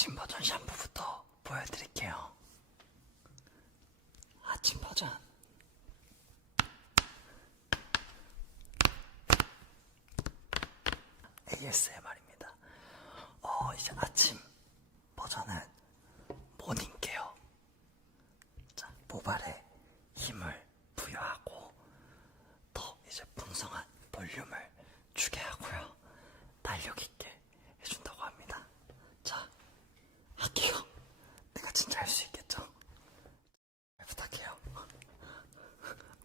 아침 버전 샴푸부터 보여드릴게요. 아침 버전. ASMR입니다. 이제 아침 버전은 모닝케어. 자, 모발에 힘을 부여하고 더 이제 풍성한 볼륨을 주게 하고요. 탄력 있게 해준다고 합니다. 자, 할게요. 내가 진짜 할 수 있겠죠? 부탁해요.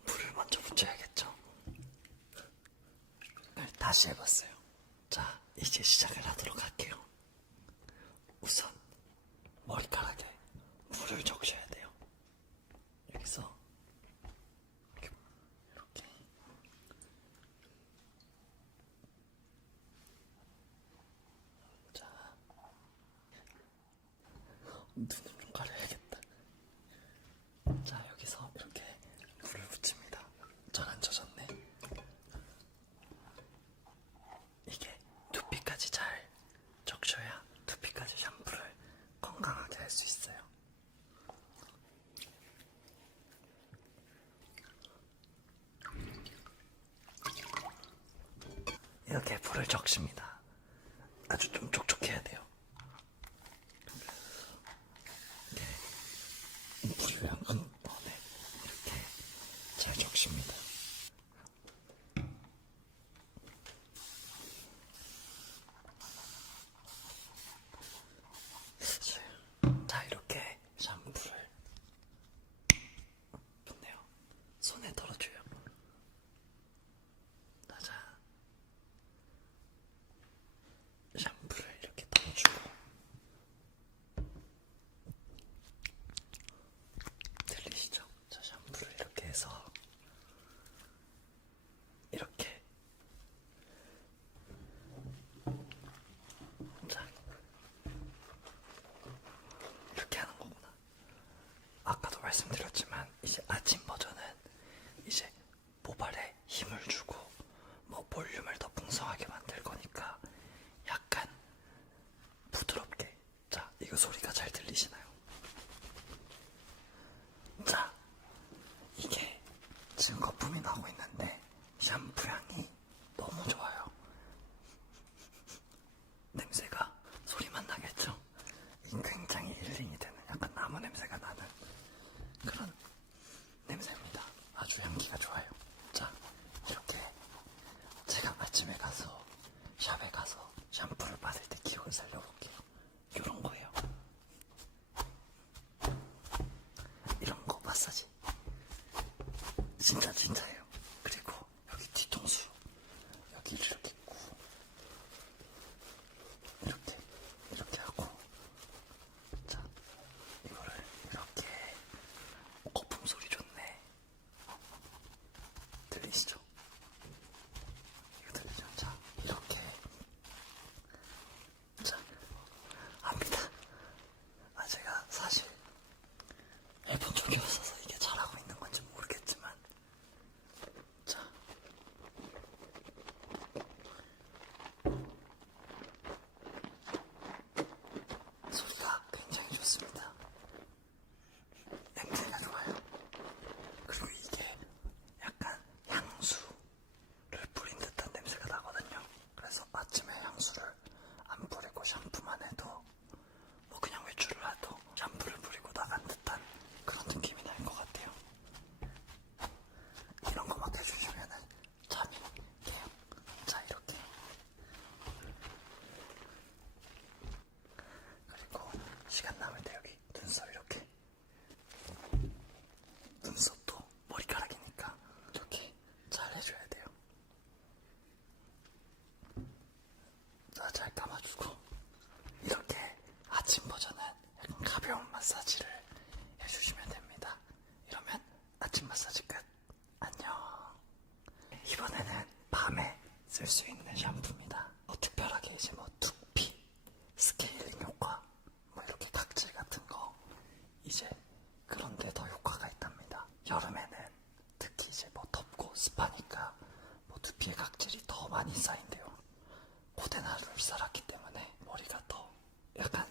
물을 먼저 묻혀야겠죠? 다시 해봤어요. 자, 이제 시작을 하도록 할게요. 우선 머리카락에 물을 적셔야 돼요. 여기서 이렇게 자, 눈을 좀 가려야겠다. 자, 여기서 이렇게 물을 묻힙니다. 전 안 젖었네. 이게 두피까지 잘 적셔야 두피까지 샴푸를 건강하게 할 수 있어요. 이렇게 물을 적십니다. 아주 좀 촉촉해야 돼요. 물을 한 번에 이렇게 잘 적십니다. 자, 이렇게 샴푸를 좋네요. 손에 덜어줘요. 자, 샴푸를 이렇게 덜어주고 들리시죠? 자, 샴푸를 이렇게 해서 이렇게 자, 이렇게 하는 거구나. 아까도 말씀드렸지만 이제 아침 버전은 이제 모발에 힘을 주고 뭐 볼륨을 더 풍성하게 만들 거니까 약간 부드럽게. 자, 이거 소리가 잘 들리시나요? 자, 이게 지금 거품이 나고 있는데 샴푸 향이 너무 좋아요. 냄새가 소리만 나겠죠? 굉장히 힐링이 되는 약간 나무 냄새가 나는 그런 냄새입니다. 아주 향기가 좋아요. 자, 이렇게 제가 아침에 가서 샵에 가서 샴푸를 받을 때 기억을 살려볼게요. 이런 거예요. 이런 거 마사지 진짜예요. 그리고 여기 뒤통수 여기를 이렇게 꾹 이렇게 하고, 자, 이거를 이렇게. 거품 소리 좋네. 들리시죠? 이거 들리죠? 자, 이렇게. 자, 합니다. 제가 사실 해본 적이 없어서 이게 잘하고 있는 건지 모르겠지만, 자, 소리가 굉장히 좋습니다. 냄새가 좋아요. 그리고 이게 약간 향수를 뿌린 듯한 냄새가 나거든요. 그래서 아침에 향수를 안 뿌리고 샴푸만 해도, 뭐 그냥 외출을 해도 샴푸를 뿌리고 나간 듯한 그런 느낌이 날 것 같아요. 이런 거 막 해주시면은 잠이 깨요. 자, 이렇게. 그리고 시간 남을 때 여기 눈썹 이렇게. 눈썹도 머리카락이니까 이렇게 잘 해줘야 돼요. 자, 잘 감아주고. 이렇게 아침 버전은 약간 가벼운 마사지를 해주시면 됩니다. 이러면 아침 마사지 끝. 안녕. 이번에는 밤에 쓸 수 있는 샴푸입니다. 특별하게 이제 뭐 두피, 스케일링 효과, 뭐 이렇게 각질 같은 거 이제 그런 데 더 효과가 있답니다. 여름에는 특히 이제 뭐 덥고 습하니까 뭐 두피에 각질이 더 많이 쌓인대요. 고된 하루를 살았기 때문에 머리가 더 약간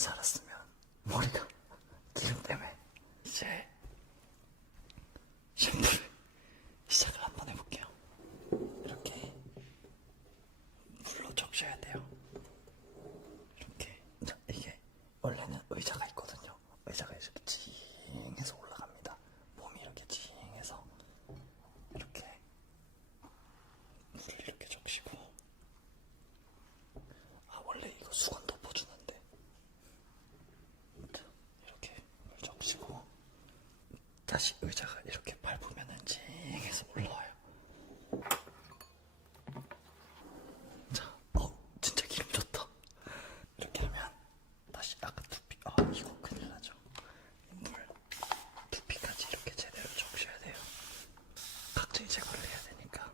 살았으면 머리가 기름 때문에 이제 샴푸를 시작을 한번 해볼게요. 이렇게 물로 적셔야 돼요. 이렇게. 자, 이게 원래는 의자가 있거든요. 의자가 이렇게 징해서 올라갑니다. 몸이 이렇게 징해서 이렇게 물을 이렇게 적시고, 아 원래 이거 수건 덮어주는데, 자, 이렇게 물 적시고 다시 의자가 이렇게 밟으면은 징해서 올라와요. 자, 진짜 기름 좋다. 이렇게 하면 다시 아까 두피, 이거 큰일 나죠. 물 두피까지 이렇게 제대로 적셔야 돼요. 각질 제거를 해야 되니까.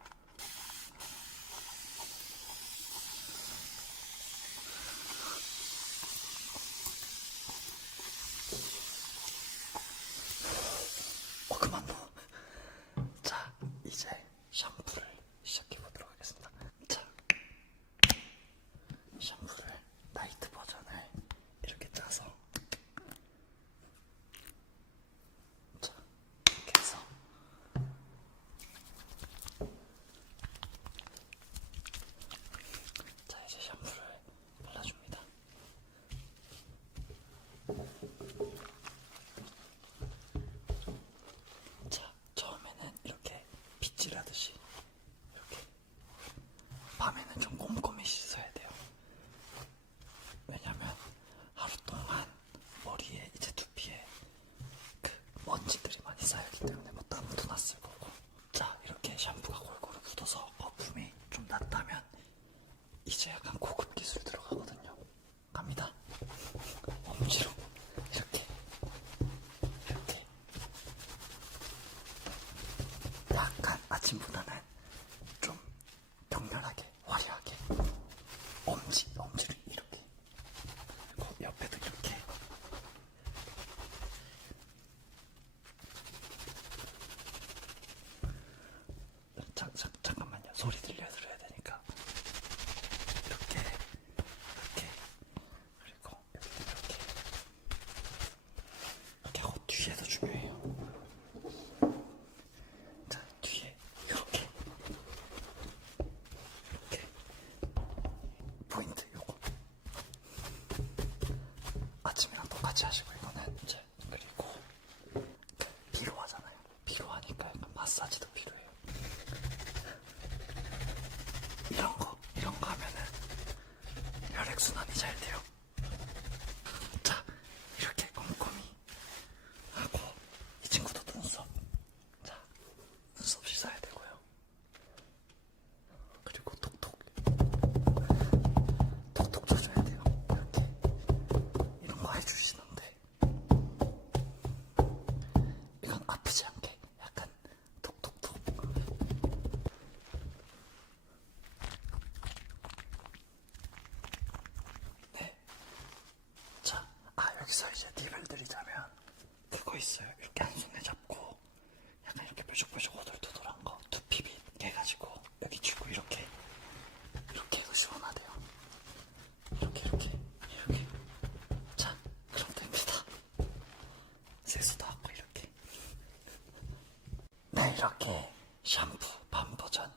그만 넣어. 자, 이제 샴푸를 시작해 보도록 하겠습니다. 자, 샴푸를 라이트 버전을 이렇게 짜서, 자, 이렇게 해서 자, 이제 샴푸를 발라줍니다. 자, 처음에는 이렇게 빗질하듯이 이렇게, 밤에는 좀 꼼꼼히 씻어야 돼요. 왜냐면 하루 동안 머리에 이제 두피에 그 먼지들이 많이 쌓였기 때문에 뭐 땀도 났을 거고. 자, 이렇게 샴푸가 골고루 묻어서 거품이 좀 났다면 이제 약간 고급 기술 들어가거든요. 갑니다. 엄지로 이렇게 약간 아침보다는 좀 격렬하게 화려하게 엄지를 이렇게, 그리고 옆에도 이렇게. 잠깐만요. 소리 들려드려야 되니까. 이렇게 그리고 이렇게 하고 뒤에도 중요해요. 자, 뒤에 이렇게 포인트 요거 아침이랑 똑같이 하시고, 이거는 이제. 그리고 피로하잖아요. 피로하니까 약간 마사지도 필요해요. 이런 거 하면은 혈액순환이 잘 돼요. 자, 이렇게 꼼꼼히 하고, 이 친구도 눈썹. 자, 눈썹 씻어야 되고요. 그리고 톡톡 쳐줘야 돼요. 이렇게. 이런 거 해주시는데 이건 아프지 않게 약간 톡톡톡. 네. 자, 여기서 이제 팁을 드리자면 그거 있어요. 이렇게 한 손에 잡고 약간 이렇게 뾰족뾰족 오돌토돌한 거 두피빗 해가지고 여기 쥐고 이렇게 해도 시원하대요. 이렇게. 자, 그럼 됩니다. 세수도 하고 이렇게. 네, 이렇게 샴푸 반 버전